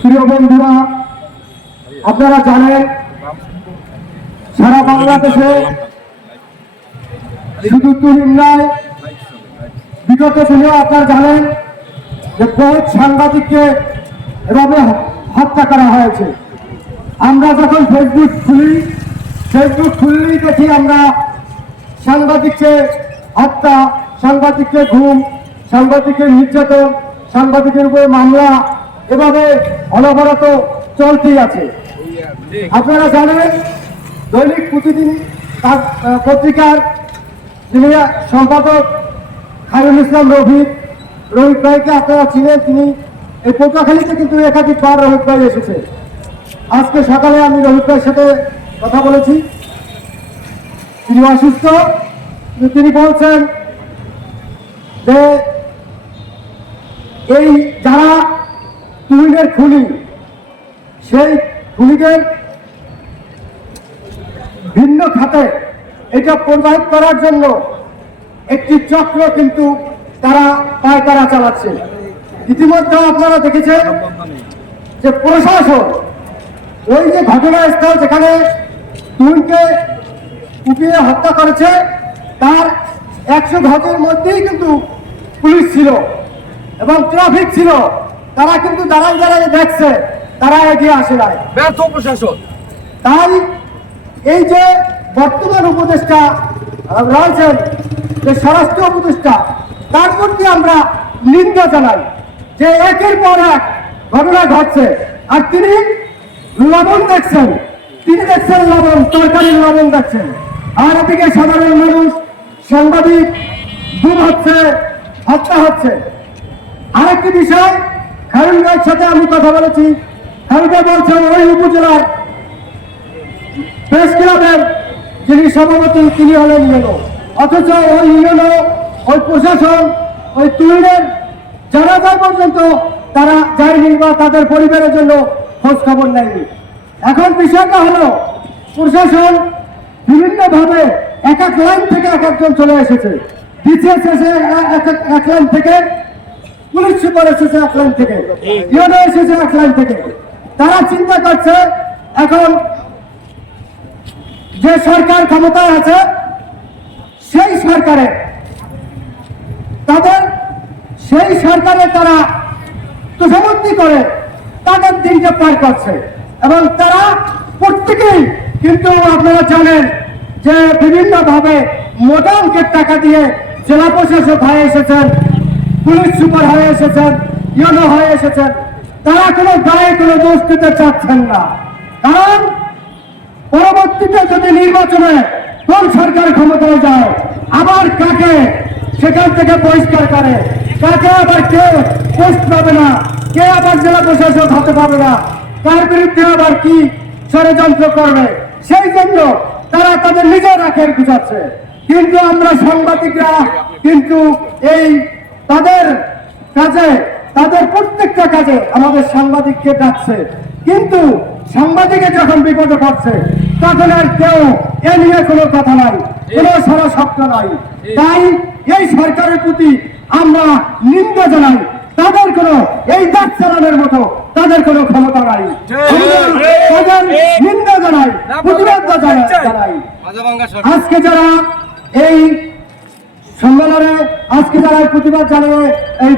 প্রিয় বন্ধুরা, আপনারা জানেন সারা বাংলাদেশে শুধু তুহিন নয়, বিগত দিনেও আপনারা জানেন যে বহুত সাংবাদিককে এভাবে হত্যা করা হয়েছে। আমরা যখন ফেসবুক খুললেই দেখি আমরা সাংবাদিককে হত্যা, সাংবাদিককে ঘুম, সাংবাদিকের নির্যাতন, সাংবাদিকের উপরে মামলা, এভাবে অনবরত চলতেই আছে। আপনারা জানেন দৈনিক প্রতিদিন পত্রিকার যিনি সম্পাদক খায়রুল ইসলাম রোহিত ভাইকে আপনারা চিনেন। তিনি এই পটুয়াখালীতে কিন্তু একাধিকবার রোহিত ভাই এসেছে। আজকে সকালে আমি রোহিত ভাইয়ের সাথে কথা বলেছি। তিনি অসুস্থ, তিনি বলছেন যে এই যারা তুহিনের খুনি, সেই খুনিদের ভিন্ন খাতে এটা প্রবাহিত করার জন্য একটি চক্র কিন্তু তারা পায়তারা চালাচ্ছে। ইতিমধ্যে আপনারা দেখেছেন যে প্রশাসন ওই যে ঘটনাস্থল যেখানে তুহিনকে কুপিয়ে হত্যা করেছে তার 100 গজের মধ্যেই কিন্তু পুলিশ ছিল এবং ট্রাফিক ছিল। তারা কিন্তু দাঁড়ায় দেখছে, তারা এগিয়ে আসে নাই, ব্যর্থ প্রশাসন। তাই এই যে বর্তমান উপদেষ্টা রয়েছেন, যে স্বরাষ্ট্র উপদেষ্টা, তার প্রতি আমরা নিন্দা জানাই যে একের পর এক ঘটনা ঘটছে। আর তিনি লবণ দেখছেন, লবণ, তরকারির লবণ দেখছেন। আর এদিকে সাধারণ মানুষ, সাংবাদিক গুম হচ্ছে, হত্যা হচ্ছে। আরেকটি বিষয়, খায়রুল ভাইয়ের সাথে আমি কথা বলেছি। খায়রুল ভাই বলছেন ওই উপজেলার প্রেস ক্লাবের যিনি সভাপতি তিনি হলেন ইউনো, অথচ ওই ইউনো, ওই প্রশাসন, ওই তুহিনের জানাজা পর্যন্ত তারা যায়নি বা তাদের পরিবারের জন্য খোঁজ খবর নেয়নি। এখন বিষয়টা হলো প্রশাসন বিভিন্নভাবে এক এক লাইন থেকে এক একজন চলে এসেছে। বিসিএস এসে এক লাইন থেকে, পুলিশ সুপার এসেছে এক লাইন থেকে, ইউনো এসেছে এক লাইন থেকে। তারা চিন্তা করছে এখন যে সরকার ক্ষমতায় আছে সেই সরকারে তারা তোষামন্দি করে তাদের দিনকে পার করছে। এবং তারা প্রত্যেকেই কিন্তু আপনারা জানেন যে বিভিন্নভাবে মোটা অঙ্কের টাকা দিয়ে জেলা প্রশাসক হয়ে এসেছেন, পুলিশ সুপার হয়ে এসেছেন, ইউনো হয়ে এসেছেন। তারা কোনো গায়ে কোনো দোষ দিতে চাচ্ছেন না, কারণ পরবর্তীতে যদি নির্বাচনে কোন সরকার ক্ষমতায় যায়, আবার কাকে সেখান থেকে বহিষ্কার করে, কাকে আবার কে পোস্ট পাবে না, কে আবার জেলা প্রশাসক হতে পারবে না, কার বিরুদ্ধে আবার কি ষড়যন্ত্র করবে, সেই জন্য তারা তাদের নিজের আখের গুছাচ্ছে। কিন্তু আমরা সাংবাদিকরা কিন্তু এই তাদের কাজে, তাদের প্রত্যেকটা কাজে আমাদের সাংবাদিককে ডাকছে, কিন্তু সাংবাদিকে যখন বিপদে পড়ছে তখন আর কেউ এ নিয়ে কোনো কথা নাই, কোনো সারা শব্দ নাই। তাই এই সরকারের প্রতি আমরা নিন্দা জানাই। তাদের কোনো এই দেশ চালানোর মতো তাদের কোনো ক্ষমতা নাই। তাদের নিন্দা জানাই, প্রতিবাদ জানাই। আজকে যারা এই সম্মেলনে, আজকে যারা প্রতিবাদ জানিয়ে এই